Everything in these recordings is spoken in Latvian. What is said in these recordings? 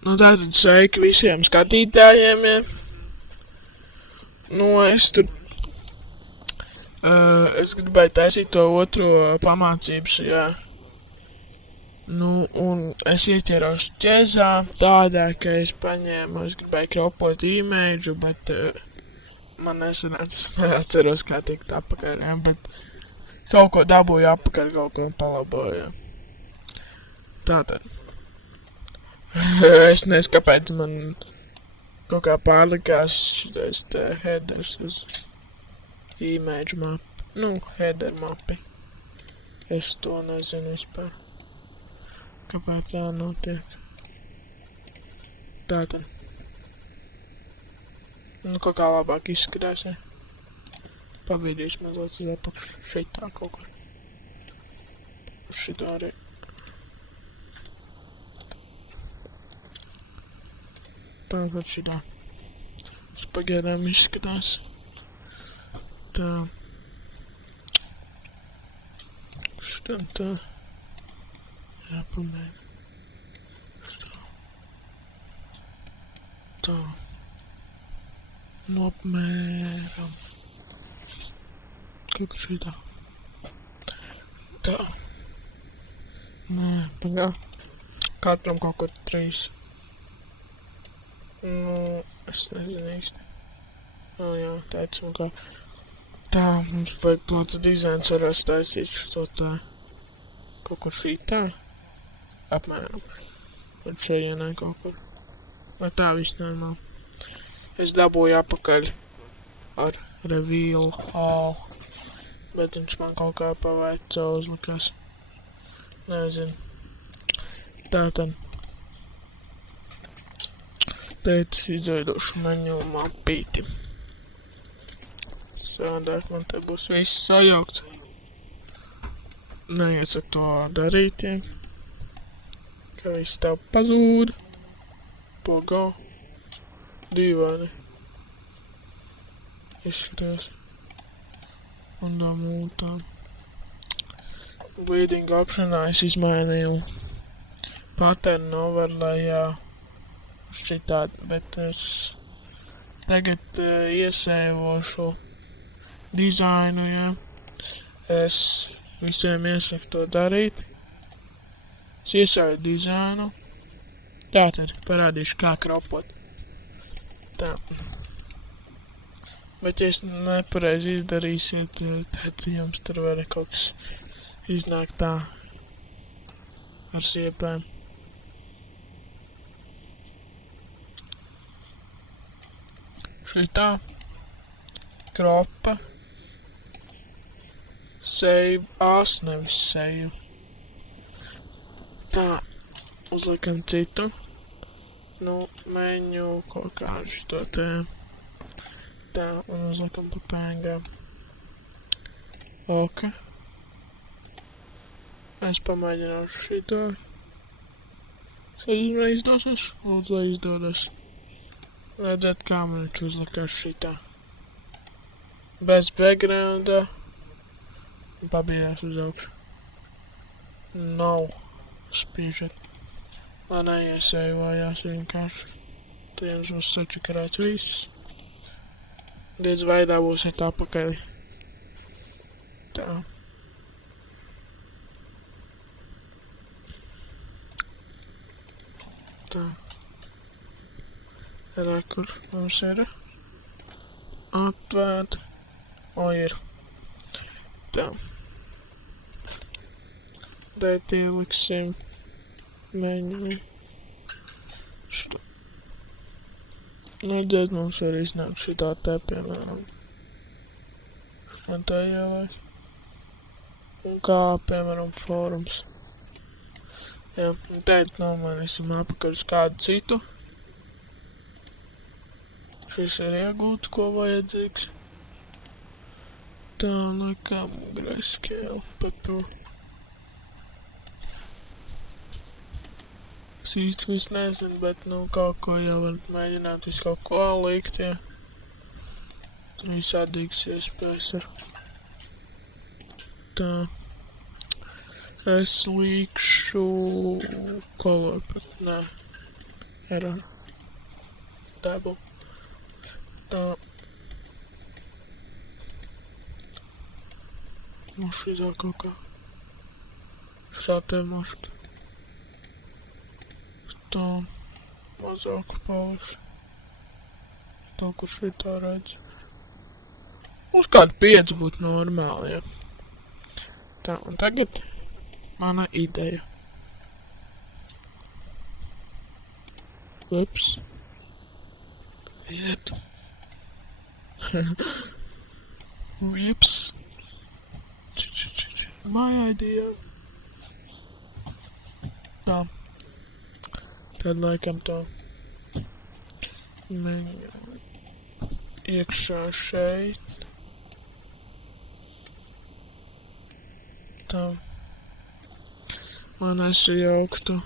Nu tātad sveiki visiem skatītājiem, ja. Nu es tur, es gribēju taisīt to otro pamācības, jā. Nu, un es ieķeros ķezā tādā, ka es paņēmu, es gribēju kropot imēģu, bet man nesanāca, es neatceros, kā tikt apakaļ, ja, bet kaut ko dabūju apakaļ, kaut ko palaboju, ja. Tātad. Es nezinu, kāpēc man kaut kā pārlikās šitais te headers uz image mapi. Nu, header mapi. Es to nezinu vispār. Kāpēc tā notiek. Tātad. Nu, kaut kā labāk izskatās, ja. Pabīdīs mazliet uz apakšu. Šeit tā kaut kur. Šito arī. Tātad šitā. Pagaidām izskatās. Tā. Šitam tā. Jāpamēģina. Šitā. Tā. Nu apmēram. Kaut kā šitā. Tā. Nē, pagā. Katram kaut kur 3. Nu, es nezinu īsti. Jā, teicam, ka tā, mums vajag plāca dizains varēs taisīt šo tā. Kaut kur šitā. Apmēram. Un šajienē kaut kur. Vai tā viss normāli. Es dabūju apakaļ ar reveal all. Bet viņš man kaut kā pavaica uzlikās. Nezinu. Tātad. Tēt es izveidošu menu mapīti. Savādāk man te būs viss sajaukts. Neiesaku to darīt, ja. Ka viss tev pazūd. Pogo. Dīvaini. Izskatās. Un tā mūtā. Bleeding optionā es izmainīju pattern overlayā. Šitādi, bet es tagad iesēvošu dizainu, ja. Es visiem iesaku to darīt. Es iesēju dizainu. Tātad parādīšu, kā kropot. Tā. Bet ja es nepareizi izdarīsiet, tad jums tur var kaut kas iznāk tā ar siepēm. Šitā. Kropa. Save as, nevis save. Tā. Uzliekam citu. Nu, menu kaut kā šito te. Tā, un uzliekam pa pēngām. Ok. Es pamēģināšu šito. Es izdosies? Lūdzu, lai izdodas. Redzēt, kā man viņš uzlikās šitā. Bez backgrounda. Un pabīdās uz augšu. Nav. Spīžat. Lai neiesējojās vienkārši. Tad jums būs sačakarēts viss. Diedz veidā būsiet apakaļ. Tā. Tā. Redz, kur mums ir atvērt. O, ir. Tā. Tēt ieliksim menu. Šitā. Redzēt, mums var iznākt šitā te, piemēram. Man tā jāvajag. Un kā, piemēram, forums. Jā, un tēt nomainīsim apakaļ uz kādu citu. Šis ir iegūts, ko vajadzīgs. Tā, laikam, grayscale, pepper. Es īsti visu nezinu, bet, nu, kaut ko jau var mēģināt visu kaut ko likt, ja. Visādīgas iespējas ir. Tā. Es līkšu color, bet nē. error. Double. Tā. Mums izāk kaut kā. Šātē mašt. Tā. Mazāk paliks. Tā, kur šitā redz. Uz kādu 5 būtu normāli, ja. Tā, un tagad mana ideja. Ups. Iet. Ups. My idea. Tā. Tad laikam tā. Mēģinām iekšā šeit. Tā. Man jauktu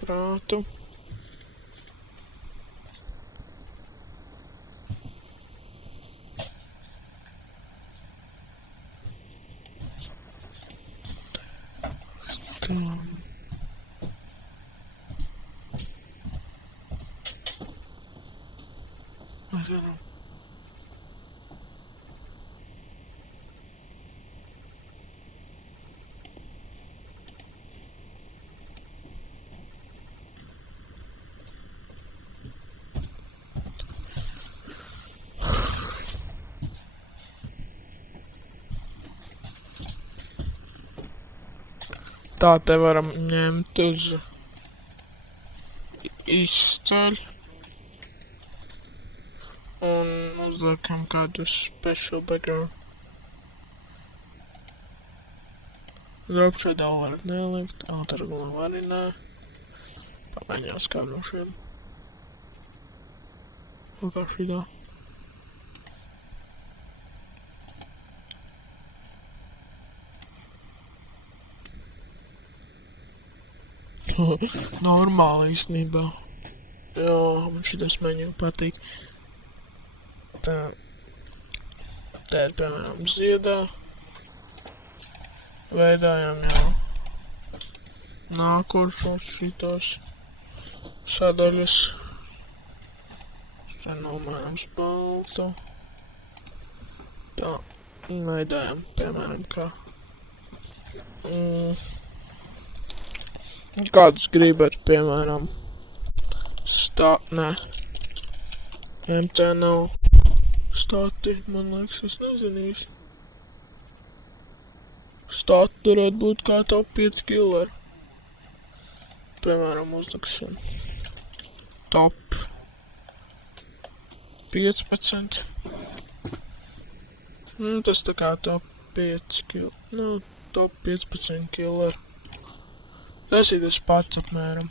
prātu. Tā. Mēs varam. Tā te varam ņemt uz izceļ un uzliekam kādu special background. Dropshadow var nelikt, outergunu arī nē. Pamēģinās kādu no šiem. Un kā šitā. Normāli īstenībā. Jā, man šitas menu patīk. Tā. Tā ir, piemēram, ziedā. Veidājam jau nākošos šitos sadaļas. Tā nomērams baltu. Tā. Veidājam, piemēram, kā. Kādus gribat, piemēram, nē, MC nav stati, man liekas, es nezinu īsti. Stati varētu būt kā top 5 killer. Piemēram, uzliksim top 15. Tas tā kā top 5 killer, top 15 killer. Tas ir tas pats apmēram.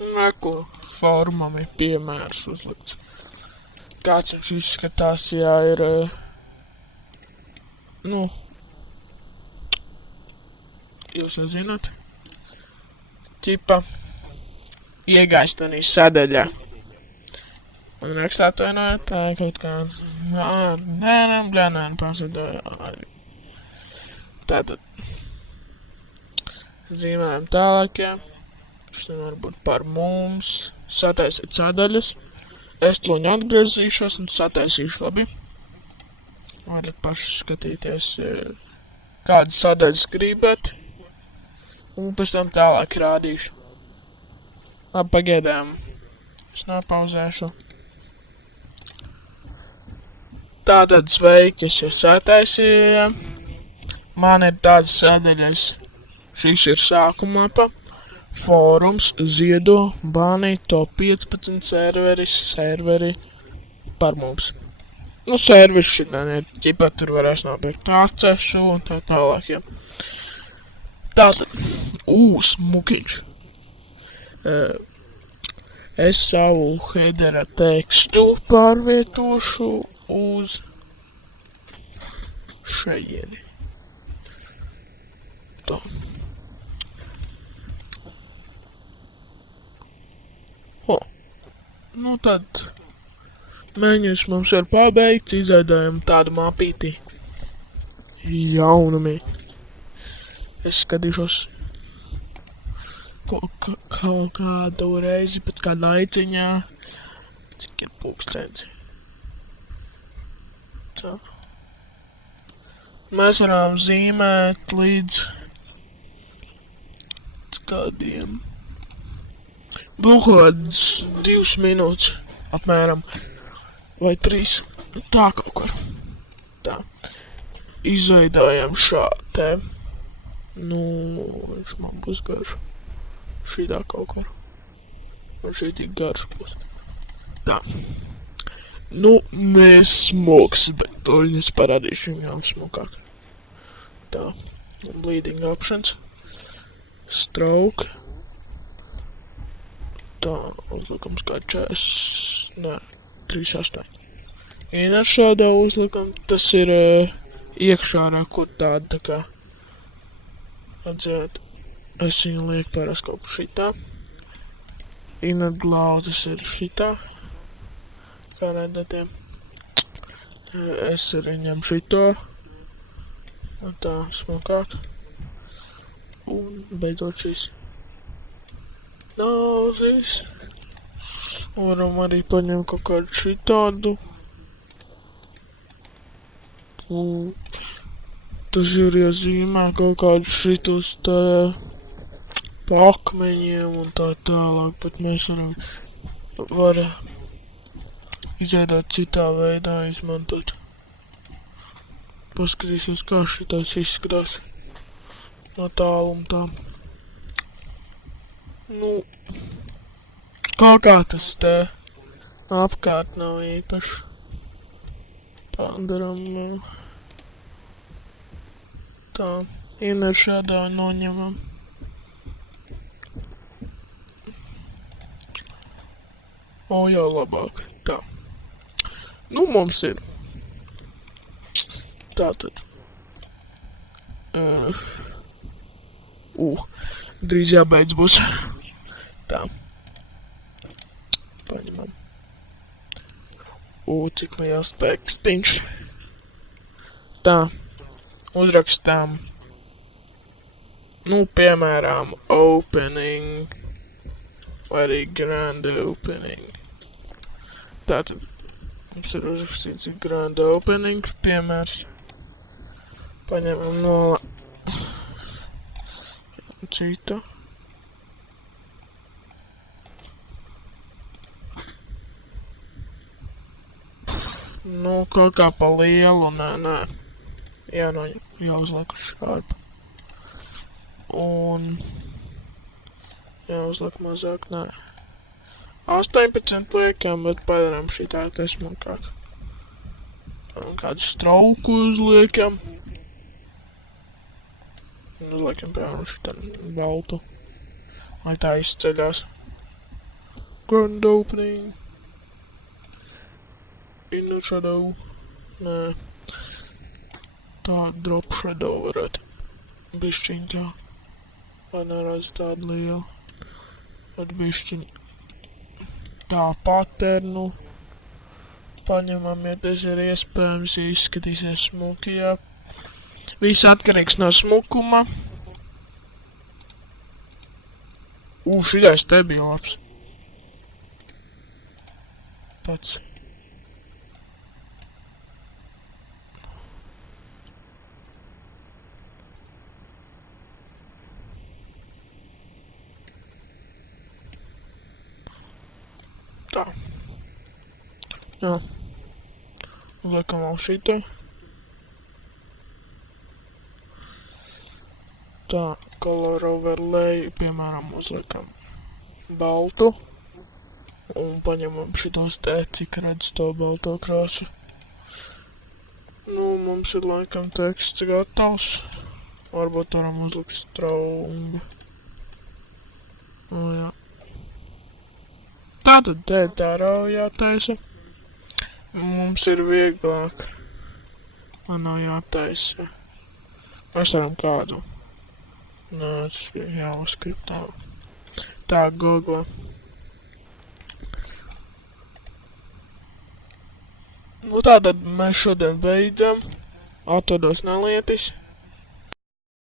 Neko formam ir piemērs uzlikts. Kāds viņš izskatās, ja ir, jūs jau zināt, ķipa iegaistanīs sadaļā. Un rakstā atvainojiet, tā ir kaut kā, blēnām pasadāja. Tātad zīmējam tālākie. Šitiem varbūt par mums. Sataisīt sadaļas. Es tūlīt atgriezīšos un sataisīšu labi. Varat paši skatīties, kādas sadaļas gribat. Un pēc tam tālāk rādīšu. Labi, pagaidām. Es nopauzēšu. Tātad sveiki, es jau sataisīju. Man ir tādas sadaļas, šis ir sākuma mapa, fórums, ziedo, bani, top 15 serveri par mums. Serveri šitā ir, ķipa tur varēs nopirkt accesu un tā tālāk, ja. Tātad, smukiņš. Es savu headera tekstu pārvietošu uz šajieni. Tā. Tad mēģinājums mums ir pabeigts, izveidojam tādu mapīti jaunumī. Es skatīšos kaut kādu reizi, pēc kāda laiciņā. Cik ir pulkstenis? Tā. Mēs varam zīmēt līdz kādiem. Būs kaut kāds 2 minūtes apmēram. Vai 3. Tā kaut kur. Tā. Izveidojam šādu te. Nu, viņš man būs garš. Šitā kaut kur. Un šī tik garš būs. Tā. Nu, nesmoks, bet to es parādīšu viņām smokāk. Tā. Bleeding options. Stroke. Tā. Uzlikums kā 40. Nē. 38. Inner shadow uzlikam. Tas ir iekšārā, kur tāda tā kā. Atzēt. Es viņu lieku parasti kaut šitā. Inner glow tas ir šitā. Kā redzatiem. Es arī ņem šito. Un tā smokāk. Un beidzot šis. Nozis. Varam arī paņemt kaut kādu šitādu. Un tas ir iezīmē kaut kādu šitus tā pakmeņiem un tā tālāk, bet mēs varam izveidot citā veidā izmantot. Paskatīsies, kā šitās izskatās no tāluma tā. Nu, kaut kā tas te apkārt nav īpaši. Tā daram, tā, inner shadow noņemam. O, jau labāk, tā. Nu, mums ir. Tātad. Drīz jābeidz būs. Tā. Paņemam. Cik liels tekstiņš. Tā. Uzrakstām. Nu, piemēram, opening. Vai arī grand opening. Tātad. Mums ir uzrakstīts grand opening piemērs. Paņemam no citu. Nu, kaut kā pa lielu, nē. Jāuzliek uz šādu. Un jāuzliek mazāk, nē. 18 liekam, bet padaram šitā te smukāk. Kādu strauku uzliekam. Uzliekam, piemēram, šitā baltu. Lai tā izceļās. Grand opening. Inner shadow. Nē. Tā drop shadow varētu. Bišķiņ tā. Lai neredz tādu lielu. Tad bišķiņ. Tā paternu. Paņemam, ja tas ir iespējams, izskatīsies smuki, jā. Viss atkarīgs no smukuma. Šitais te bija labs. Tāds. Tā. Jā. Liekam vēl šito. Tā, color overlay, piemēram, uzliekam baltu. Un paņemam šitos te, cik redz to balto krāsu. Nu, mums ir laikam teksts gatavs. Varbūt varam uzlikt straumu. Jā. Tātad te tā rauja jātaisa. Mums ir vieglāk. Man nav jātaisa. Mēs varam kādu. Nē, tas ir JavaScript tā. Tā, Google. Nu tātad mēs šodien beidzam. Atvados nelietis.